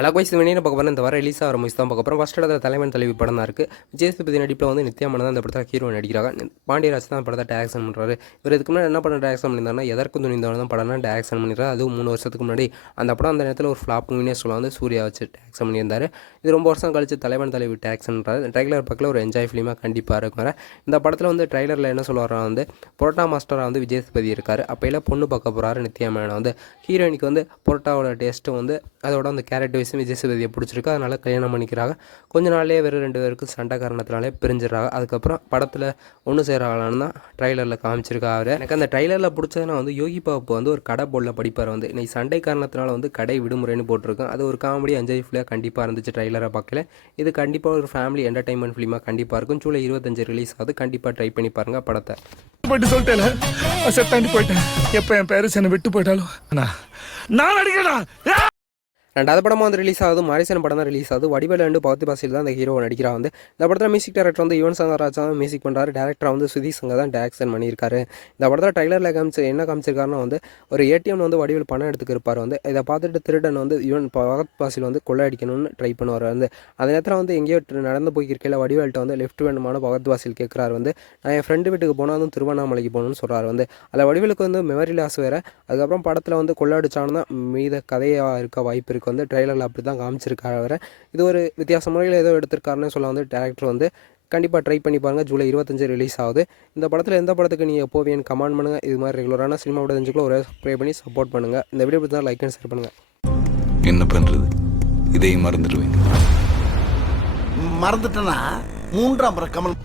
அழகாய்ஸ் வெளியில் பார்க்க போகிறோம். இந்த வாரம் ரிலீஸ் ஆகிற மூவிஸ் தான் பார்க்க போகிறோம். ஃபஸ்ட் இடத்துல தலைவன் தலைவி படம் தான் இருக்குது. விஜய் சேதுபதி நடிப்பில் வந்து நித்யா மேனன் தான் இந்த படத்தில் ஹீரோ நடிக்கிறாங்க. பாண்டியராஜ் தான் படத்தை டேரக்ஷன் பண்ணுறாரு. இவர் இதுக்கு முன்னாடி என்ன படம் டேரக்ஷன் பண்ணியிருந்தாருன்னா எதற்கும் துணிந்தவன் தான் படம்லாம் டேரக்ஷன் பண்ணிடுறாரு. அதுவும் 3 வருஷத்துக்கு முன்னாடி அந்த படம் அந்த நேரத்தில் ஒரு ஃப்ளாப் மூவினே சொல்லலாம். வந்து சூர்யா வச்சு டேரக்ஷன் பண்ணியிருந்தார். இது ரொம்ப வருஷம் கழிச்சு தலைவன் தலைவி டேரக்ஷன் பண்ணுறாரு. ட்ரைலர் பக்கத்தில் ஒரு என்ஜாய் ஃபிலிமாக கண்டிப்பாக இருக்கும். இந்த படத்தில் வந்து ட்ரைலரில் என்ன சொல்லுவாரா வந்து புரோட்டா மாஸ்டராக வந்து விஜய் சேதுபதி இருக்கார். அப்போலாம் பொண்ணு பார்க்க போகிறாரு நித்யா மேனன். வந்து ஹீரோயினுக்கு வந்து புரோட்டாவோட டேஸ்ட்டு வந்து அதோட அந்த கேரக்டர் வைஸும் விஜய் சேதுபதியை பிடிச்சிருக்கு. அதனால் கல்யாணம் பண்ணிக்கிறாங்க. கொஞ்ச நாள்லேயே வேறு 2 பேருக்கும் சண்டை காரணத்தினாலே பிரிஞ்சிடறாங்க. அதுக்கப்புறம் படத்தில் ஒன்று சேராகலான்னு தான் ட்ரைலரில் காமிச்சிருக்காரு. எனக்கு அந்த ட்ரைலரில் பிடிச்சதுன்னா வந்து யோகி பாபு வந்து ஒரு கடை போர்டில் படிப்பார். வந்து இன்னைக்கு சண்டை காரணத்தினால வந்து கடை விடுமுறைன்னு போட்டிருக்கேன். அது ஒரு காமெடி என்ஜாய் ஃபிலியாக கண்டிப்பாக இருந்துச்சு ட்ரைலரை பார்க்கல. இது கண்டிப்பாக ஒரு ஃபேமிலி என்டர்டைன்மெண்ட் ஃபிலிமாக கண்டிப்பாக இருக்கும். ஜூலை 25 ரிலீஸ் ஆகுது. கண்டிப்பாக ட்ரை பண்ணி பாருங்கள் படத்தை. போயிட்டு சொல்லிட்டேன், செத்தாண்டி போயிட்டேன். எப்போ என் பேரண்ட்ஸ் என்னை விட்டு போயிட்டாலும் நான் நடிக்கிறேன். 2வது படமாக வந்து ரிலீஸ் ஆகுது. மாரிசன் படம் தான் ரிலீஸ் ஆகுது. வடிவேலு அண்டு பகத் பாசில் தான் அந்த ஹீரோ நடிக்கிறான். வந்து இந்த படத்தில் மியூசிக் டைரக்டர் வந்து யுவன் சங்கர் ராஜா தான் மியூசிக் பண்ணுறாரு. டேரக்டர் வந்து சுதீஷ் சங்கர் தான் டேரக்ஷன் பண்ணியிருக்காரு. இந்த படத்தில் ட்ரைலரில் என்ன காமிச்சிருக்காருன்னா வந்து ஒரு ஏடிஎம் வந்து வடிவேல் பணம் எடுத்துக்க இருப்பார். வந்து இதை பார்த்துட்டு திருடன் வந்து யுவன் பகத் பாசில் வந்து கொள்ளை அடிக்கணும்னு ட்ரை பண்ணுவார். வந்து அந்த நேரத்தில் வந்து எங்கேயோ நடந்து போய்க்கிருக்கையில் வடிவேல்கிட்ட வந்து லெஃப்ட் வேணுமான பகத் பாசில் கேட்குறாரு. வந்து நான் என் ஃப்ரெண்டு வீட்டுக்கு போனால் அதுவும் திருவண்ணாமலைக்கு போகணும்னு சொல்கிறார். வந்து அதில் வடிவேலுக்கு வந்து மெமரி லாஸ் வேறு. அதுக்கப்புறம் படத்தில் வந்து கொள்ளை அடிச்சாங்கன்னா மீத கதையாக இருக்க வாய்ப்பு இருக்குது. வந்து ட்ரைலரில் அப்படி தான் காமிச்சிருக்காரு அவர். இது ஒரு வித்தியாச முறையில் ஏதோ எடுத்திருக்காருன்னு சொல்ல வந்து டேரக்டர் வந்து கண்டிப்பாக ட்ரை பண்ணி பாருங்கள். ஜூலை 25 ரிலீஸ் ஆகுது. இந்த படத்தில் எந்த படத்துக்கு நீங்கள் போவீன்னு கமெண்ட் பண்ணுங்கள். இது மாதிரி ரெகுலரான சினிமா விட தெரிஞ்சுக்கலாம் ஒரே ப்ரே பண்ணி சப்போர்ட் பண்ணுங்கள். இந்த வீடியோ பற்றி தான் லைக் அண்ட் ஷேர் பண்ணுங்கள். என்ன பண்ணுறது, இதையும் மறந்துடுவேன். மறந்துட்டேன்னா 3ஆம் கமல்